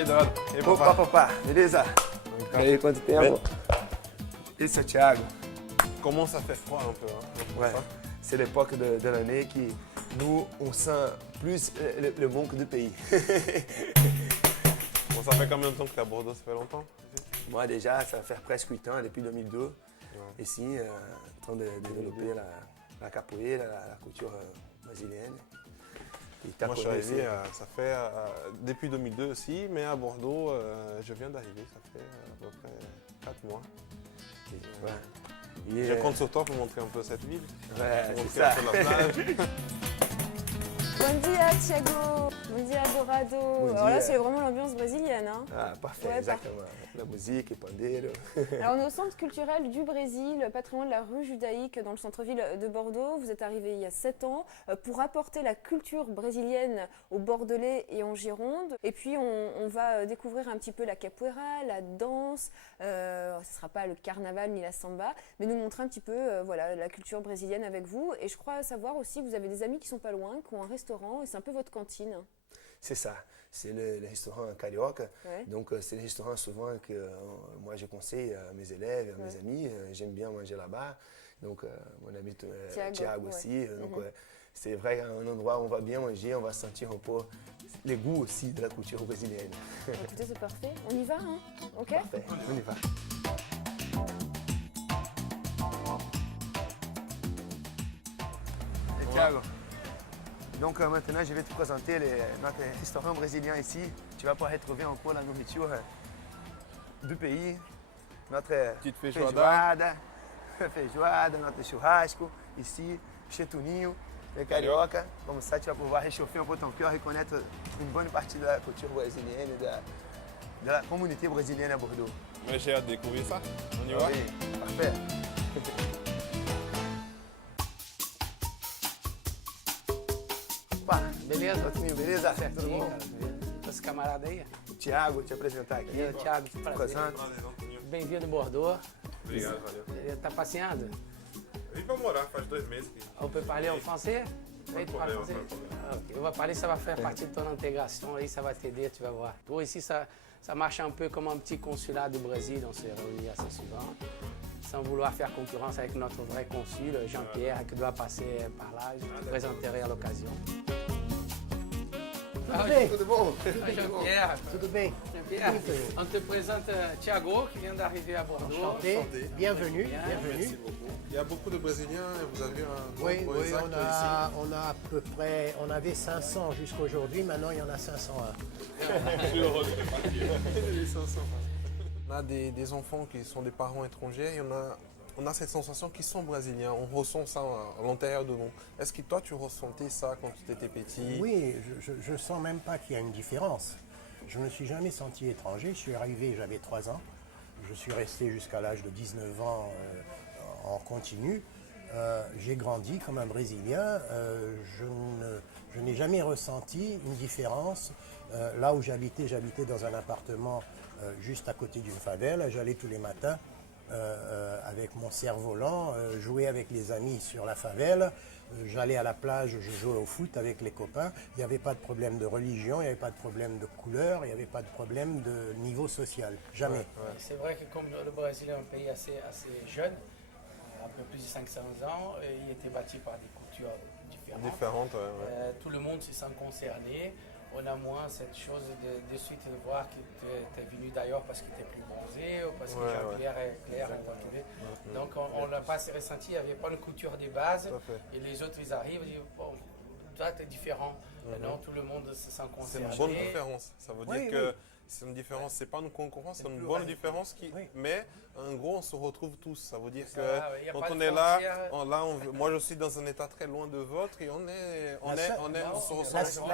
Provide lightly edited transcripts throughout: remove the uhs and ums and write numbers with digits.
Eduardo. E Opa, papá, beleza? E aí, quanto tempo? Esse é o Thiago. Commence à faire froid un peu. Hein, Ouais, c'est l'époque de l'année qui, nous, on sent plus le manque de pays. Bon, ça fait combien de temps que tu es à Bordeaux? Ça fait longtemps? Moi, déjà, ça va faire presque 8 ans, depuis 2002. Ouais. Ici, en train de développer la capoeira, la culture brésilienne. Moi, je suis arrivé, ça fait depuis 2002 aussi, mais à Bordeaux, je viens d'arriver, ça fait à peu près 4 mois. Je compte sur toi pour montrer un peu cette ville. Ouais, montrer un peu la plage. Bon dia, Thiago. Bon dia, Dourado. Alors là, c'est vraiment l'ambiance brésilienne. Hein. Ah, parfait, Ouais, exactement. La musique, le pandeiro. Alors, on est au centre culturel du Brésil, pas très loin de la rue Judaïque, dans le centre-ville de Bordeaux. Vous êtes arrivé il y a 7 ans pour apporter la culture brésilienne aux Bordelais et en Gironde. Et puis, on va découvrir un petit peu la capoeira, la danse. Ce ne sera pas le carnaval ni la samba, mais nous montrer un petit peu voilà, la culture brésilienne avec vous. Et je crois savoir aussi que vous avez des amis qui sont pas loin, qui ont un restaurant, et c'est un peu votre cantine. C'est ça, c'est le restaurant carioca. Ouais. Donc, c'est le restaurant souvent que moi je conseille à mes élèves, à mes amis. J'aime bien manger là-bas. Donc, mon ami Thiago aussi. Donc, c'est vrai un endroit où on va bien manger, on va sentir un peu les goûts aussi de la culture brésilienne. Écoutez, c'est parfait. On y va, hein? Ok? Parfait, on y va. Et Thiago, donc maintenant je vais te présenter notre restaurant brésilien ici. Tu vas pouvoir retrouver encore la nourriture du pays, notre Petite feijoada, notre churrasco ici, chez Tuninho, le carioca. Comme ça, tu vas pouvoir réchauffer un peu ton cœur et connaître une bonne partie de la culture brésilienne et de la communauté brésilienne à Bordeaux. Mais j'ai hâte de découvrir ça. On y va? Oui, parfait. Opa, Beleza? Totinho, beleza? Tudo Certinho, bom? cara. Esse camarada aí. O Thiago, te apresentar aqui. E o Thiago, prazer. Presente. Bem-vindo em Bordeaux. Obrigado, valeu. Ele tá passeando? Eu vim pra morar faz 2 meses. On peut parler en français? Oui, tu parles problème, français? pas de problème. Ah, ok. On va parler, ça va faire partie de ton intégration, aí ça va t'aider, tu vas voir. Toi, ici, ça marche un peu comme un petit consulat du Brésil, on se réunit assez souvent. Sans vouloir faire concurrence avec notre vrai consul, Jean-Pierre, qui doit passer par là. Je te présenterai à l'occasion. Tudo bom? Jean-Pierre, Tudo bem? Jean-Pierre, on te présente Thiago, qui vient d'arriver à Bordeaux. Enchanté. Bienvenue. Merci beaucoup. Il y a beaucoup de Brésiliens, vous avez un Oui, nombre oui, exact on a à peu près, on avait 500 jusqu'à aujourd'hui, maintenant il y en a 501. Je suis heureux de faire partie. Les 500. On a des enfants qui sont des parents étrangers et on a cette sensation qu'ils sont brésiliens. On ressent ça à l'intérieur de nous. Est-ce que toi, tu ressentais ça quand tu étais petit? Oui, je sens même pas qu'il y a une différence. Je ne me suis jamais senti étranger. Je suis arrivé, j'avais 3 ans. Je suis resté jusqu'à l'âge de 19 ans en continu. J'ai grandi comme un Brésilien. Je n'ai jamais ressenti une différence. Là où j'habitais dans un appartement juste à côté d'une favela. J'allais tous les matins avec mon cerf-volant, jouer avec les amis sur la favela. J'allais à la plage, je jouais au foot avec les copains. Il n'y avait pas de problème de religion, il n'y avait pas de problème de couleur, il n'y avait pas de problème de niveau social. Jamais. C'est vrai que comme le Brésil est un pays assez jeune, un peu plus de 500 ans, il était bâti par des cultures différentes. Tout le monde se sent concerné. On a moins cette chose de suite de voir que tu es venu d'ailleurs parce que tu es plus bronzé ou parce que Jean-Pierre est clair. Donc on n'a pas ressenti, il n'y avait pas une culture de base. Et les autres, ils arrivent, ils disent, bon, toi, tu es différent. Non, tout le monde se sent concerné. C'est une bonne différence. Ça veut dire que c'est une différence, c'est pas une concurrence, c'est une bonne différence. Mais en gros, on se retrouve tous. Ça veut dire que quand on est là, moi je suis dans un état très loin de votre et on se ressent.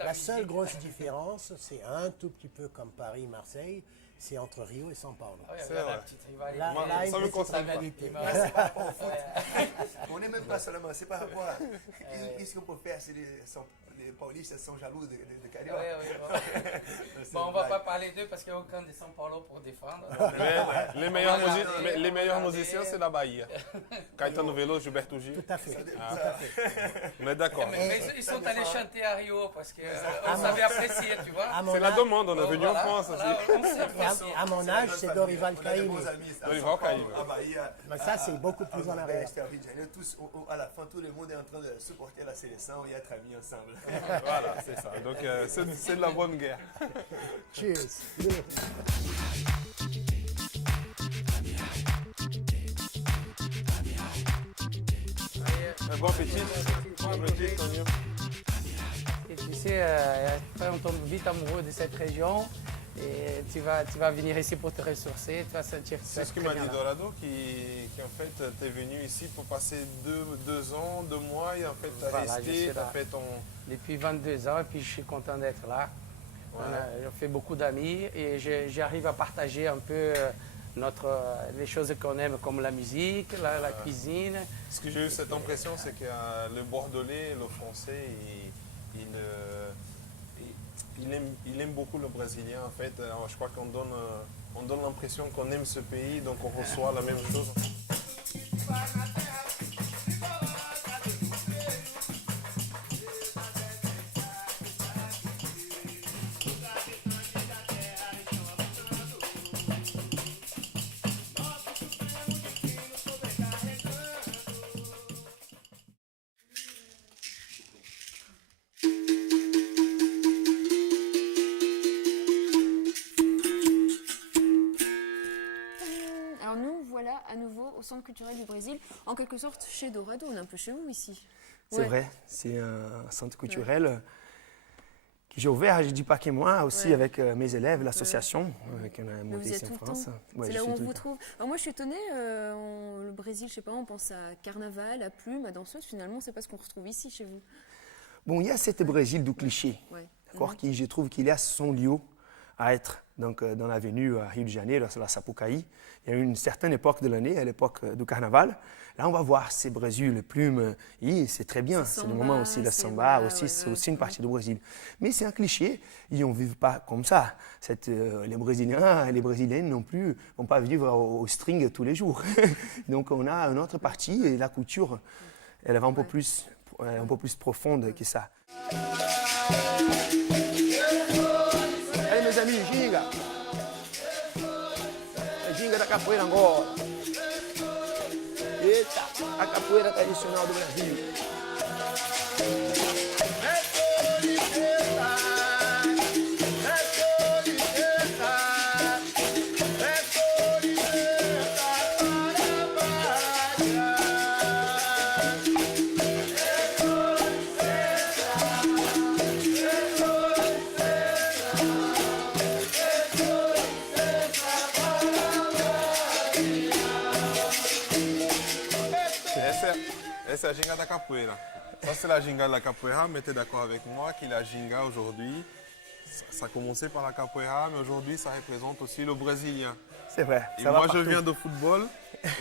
La seule grosse différence, c'est un tout petit peu comme Paris, Marseille, c'est entre Rio et São Paulo. C'est vrai. Ça me concerne. On n'est même pas seulement, c'est par rapport à ce qu'on peut faire. les paulistes sont jaloux de Carioca. Bon, on ne va pas parler d'eux parce qu'il n'y a aucun de São Paulo pour défendre. Les meilleurs musiciens, c'est la Bahia. Caetano Veloso, Gilberto Gil. Tout à fait. On est d'accord. Mais ils sont allés chanter à Rio parce qu'on savait apprécier, tu vois. C'est la demande, on est venu en France. À mon âge, c'est Dorival Caymmi. Dorival Caymmi. Mais ça, c'est beaucoup plus en arrière. À la fin, tout le monde est en train de supporter la sélection et être amis ensemble. Voilà, c'est ça. Donc, c'est de la bonne guerre. Cheers. Bon appétit. Bon appétit, tant mieux. Et tu sais, après on tombe vite amoureux de cette région et tu vas venir ici pour te ressourcer, tu vas sentir. C'est ce que m'a dit Dorado, qui en fait t'es venu ici pour passer 2 ans, 2 mois et en fait t'as resté, t'as fait ton... Depuis 22 ans et puis je suis content d'être là. Ouais. J'ai fait beaucoup d'amis et j'arrive à partager un peu les choses qu'on aime comme la musique, la cuisine. Ce que j'ai eu cette impression, c'est que le Bordelais, le Français, il aime beaucoup le Brésilien en fait. Alors, je crois qu'on donne l'impression qu'on aime ce pays, donc on reçoit la même chose. au Centre culturel du Brésil, en quelque sorte chez Dorado, on est un peu chez vous ici. C'est vrai, c'est un centre culturel que j'ai ouvert, je ne dis pas que moi, aussi avec mes élèves, l'association qu'on a montée ici en France. C'est là où on vous trouve. Alors moi je suis étonnée, le Brésil, je sais pas, on pense à carnaval, à plume, à danseuse, finalement c'est pas ce qu'on retrouve ici chez vous. Bon, il y a cet Brésil du cliché, d'accord, qui je trouve qu'il a son lieu à être. Donc, dans l'avenue à Rio de Janeiro, à la Sapucaí, il y a une certaine époque de l'année, à l'époque du carnaval. Là, on va voir ces Brésil, les plumes, et c'est très bien. C'est le moment aussi, la samba, aussi, c'est aussi une partie du Brésil. Mais c'est un cliché, et on ne vit pas comme ça. Les Brésiliens et les Brésiliennes non plus ne vont pas vivre au string tous les jours. Donc, on a une autre partie, et la culture, elle va un peu plus profonde que ça. Allez, mes amis, ginga. A ginga da capoeira Angola. Eita, a capoeira tradicional do Brasil. C'est la ginga da capoeira. Ça, c'est la ginga de la capoeira. Mettez d'accord avec moi que la ginga aujourd'hui, ça a commencé par la capoeira, mais aujourd'hui, ça représente aussi le brésilien. C'est vrai. Et moi, je viens de football.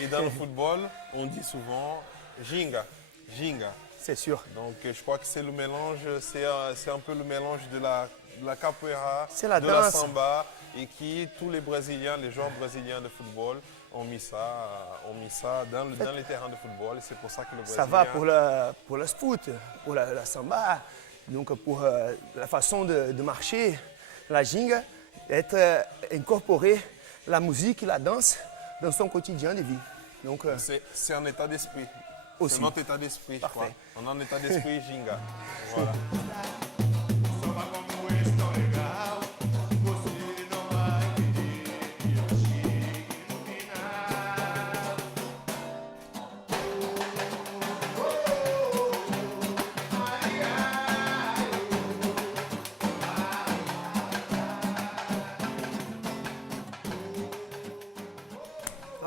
Et dans le football, on dit souvent ginga, ginga. C'est sûr. Donc, je crois que c'est le mélange, c'est un peu le mélange de la capoeira, de la samba, et qui tous les Brésiliens, les joueurs brésiliens de football, ont mis ça dans les terrains de football. C'est pour ça que le Brésilien... Ça va pour le foot, pour la samba, donc pour la façon de marcher, la ginga, incorporer la musique et la danse dans son quotidien de vie. Donc, c'est un état d'esprit. Aussi. C'est notre état d'esprit, je crois. On a un état d'esprit ginga. Voilà.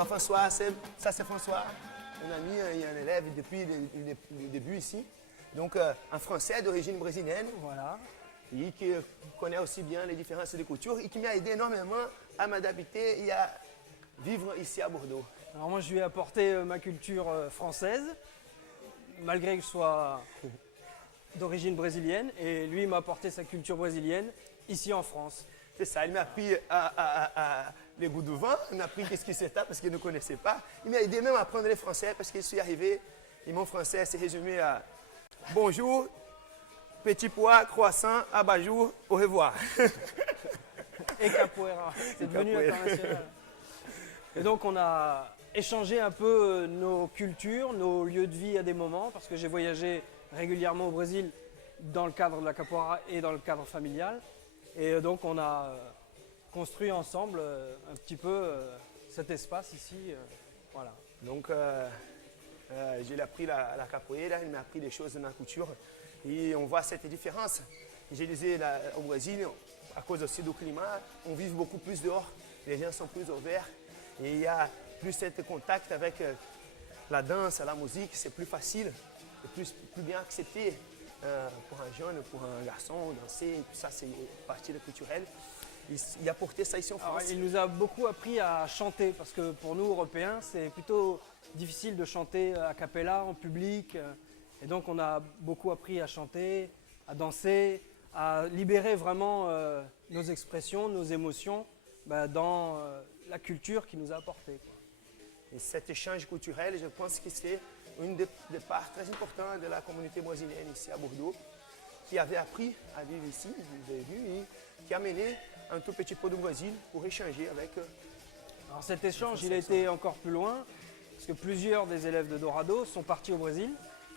François, ça c'est François, un ami et un élève depuis le début ici. Donc un Français d'origine brésilienne, voilà, et qui connaît aussi bien les différences de culture et qui m'a aidé énormément à m'adapter et à vivre ici à Bordeaux. Alors moi je lui ai apporté ma culture française, malgré que je sois d'origine brésilienne et lui m'a apporté sa culture brésilienne ici en France. C'est ça, il m'a appris les goûts du vin, il m'a appris qu'est-ce que c'était parce qu'il ne connaissait pas. Il m'a aidé même à apprendre les français parce que je suis arrivé et mon français s'est résumé à bonjour, petit pois, croissant, abat-jour, au revoir. Et capoeira, c'est devenu international. Et donc on a échangé un peu nos cultures, nos lieux de vie à des moments parce que j'ai voyagé régulièrement au Brésil dans le cadre de la capoeira et dans le cadre familial. Et donc on a construit ensemble un petit peu cet espace ici. Voilà. Donc j'ai appris la capoeira, il m'a appris des choses de la culture et on voit cette différence. Je disais au Brésil, à cause aussi du climat, on vit beaucoup plus dehors, les gens sont plus ouverts et il y a plus ce contact avec la danse, la musique, c'est plus facile, c'est plus bien accepté. Pour un jeune, pour un garçon, danser, tout ça c'est partie de culturelle. Il a porté ça ici en France. Alors, il nous a beaucoup appris à chanter parce que pour nous Européens c'est plutôt difficile de chanter a cappella en public et donc on a beaucoup appris à chanter, à danser, à libérer vraiment nos expressions, nos émotions dans la culture qu'il nous a apportée. Et cet échange culturel, je pense que c'est une des parts très importantes de la communauté brésilienne ici à Bordeaux, qui avait appris à vivre ici, vous avez vu, et qui a mené un tout petit peu du Brésil pour échanger avec. Alors cet échange, il a été encore plus loin, parce que plusieurs des élèves de Dourado sont partis au Brésil,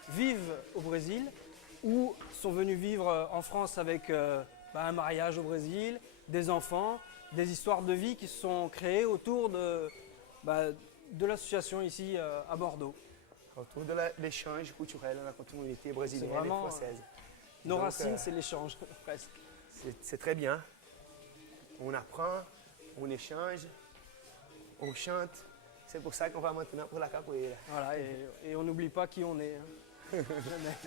vivent au Brésil, ou sont venus vivre en France avec un mariage au Brésil, des enfants, des histoires de vie qui se sont créées autour de l'association ici à Bordeaux. Autour de l'échange culturel dans la communauté brésilienne et française. Nos racines, c'est l'échange, presque. C'est très bien. On apprend, on échange, on chante. C'est pour ça qu'on va maintenant pour la capoeira. Voilà, et on n'oublie pas qui on est. Jamais.